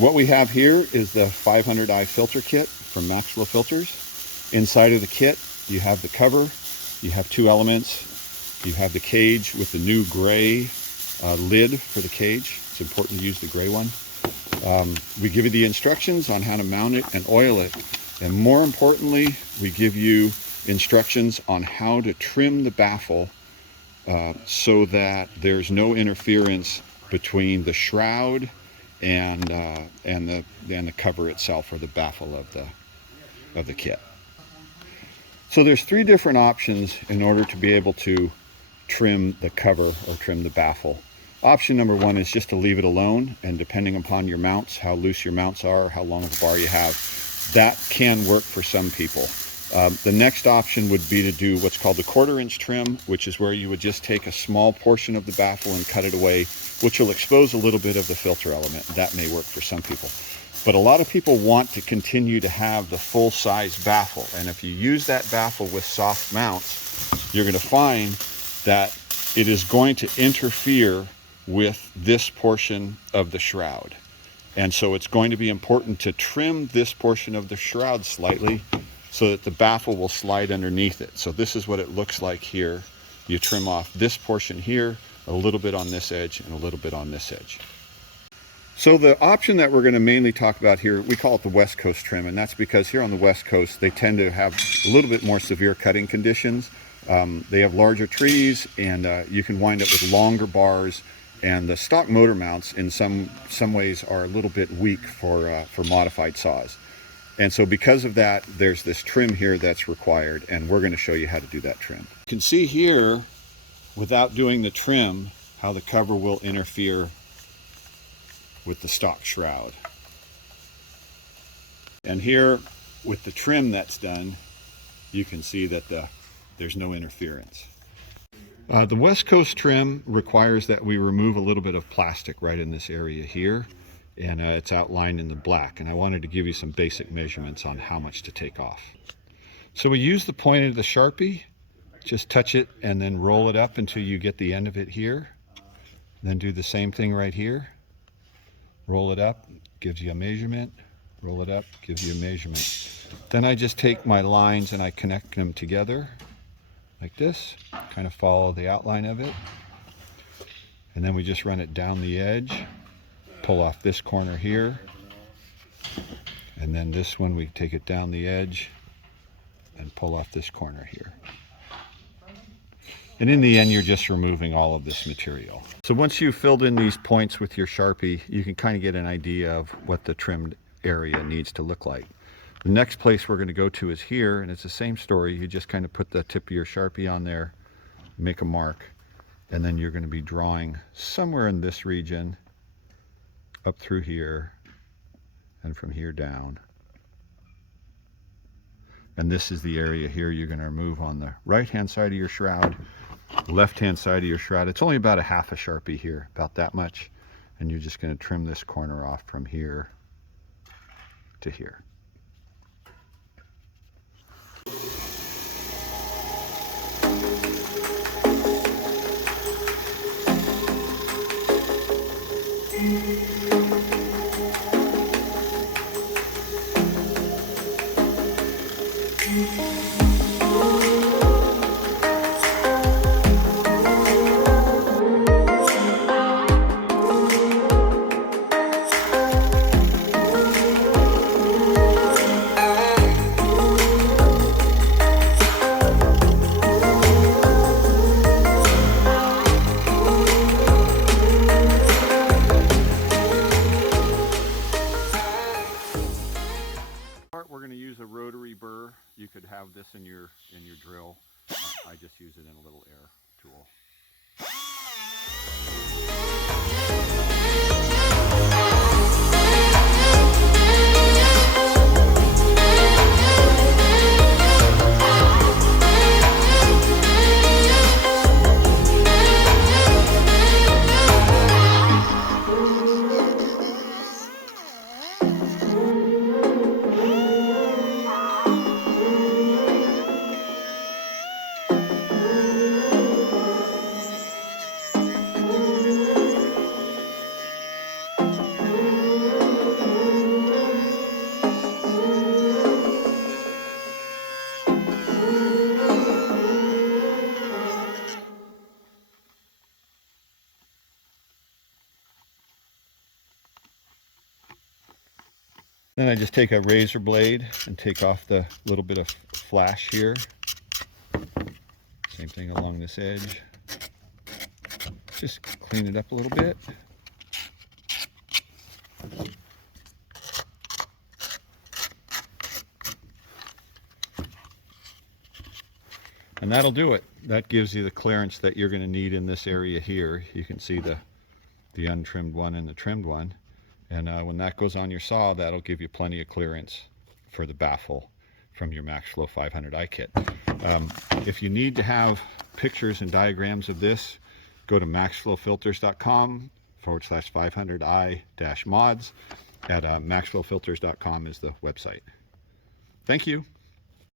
What we have here is the 500i filter kit from MaxFlow filters. Inside of the kit, you have the cover, you have two elements, you have the cage with the new gray lid for the cage. It's important to use the gray one. We give you the instructions on how to mount it and oil it. And more importantly, we give you instructions on how to trim the baffle so that there's no interference between the shroud and the cover itself, or the baffle of the kit. So there's three different options in order to be able to trim the cover or trim the baffle. Option number one is just to leave it alone, and depending upon your mounts, how loose your mounts are, how long of a bar you have, that can work for some people. The next option would be to do what's called the 1/4 inch trim, which is where you would just take a small portion of the baffle and cut it away, which will expose a little bit of the filter element. That may work for some people. But a lot of people want to continue to have the full size baffle. And if you use that baffle with soft mounts, you're going to find that it is going to interfere with this portion of the shroud. And so it's going to be important to trim this portion of the shroud slightly so that the baffle will slide underneath it. So this is what it looks like here. You trim off this portion here, a little bit on this edge, and a little bit on this edge. So the option that we're going to mainly talk about here, we call it the West Coast trim, and that's because here on the West Coast they tend to have a little bit more severe cutting conditions. They have larger trees, and you can wind up with longer bars, and the stock motor mounts in some ways are a little bit weak for modified saws. And so because of that, there's this trim here that's required, and we're going to show you how to do that trim. You can see here, without doing the trim, how the cover will interfere with the stock shroud. And here, with the trim that's done, you can see that there's no interference. The West Coast trim requires that we remove a little bit of plastic right in this area here, and it's outlined in the black, and I wanted to give you some basic measurements on how much to take off. So we use the point of the Sharpie, just touch it and then roll it up until you get the end of it here. Then do the same thing right here. Roll it up, gives you a measurement. Roll it up, gives you a measurement. Then I just take my lines and I connect them together like this, kind of follow the outline of it. And then we just run it down the edge, pull off this corner here, and then this one we take it down the edge and pull off this corner here. And in the end, you're just removing all of this material. So once you've filled in these points with your Sharpie, you can kind of get an idea of what the trimmed area needs to look like. The next place we're going to go to is here, and it's the same story. You just kind of put the tip of your Sharpie on there, make a mark, and then you're going to be drawing somewhere in this region, up through here, and from here down. And this is the area here you're going to remove on the right-hand side of your shroud, left-hand side of your shroud. It's only about a half a Sharpie here, about that much. And you're just going to trim this corner off from here to here. You could have this in your drill. I just use it in a little air tool. Then I just take a razor blade and take off the little bit of flash here. Same thing along this edge. Just clean it up a little bit. And that'll do it. That gives you the clearance that you're going to need in this area here. You can see the untrimmed one and the trimmed one. And when that goes on your saw, that'll give you plenty of clearance for the baffle from your MaxFlow 500i kit. If you need to have pictures and diagrams of this, go to maxflowfilters.com/500i-mods. Maxflowfilters.com is the website. Thank you.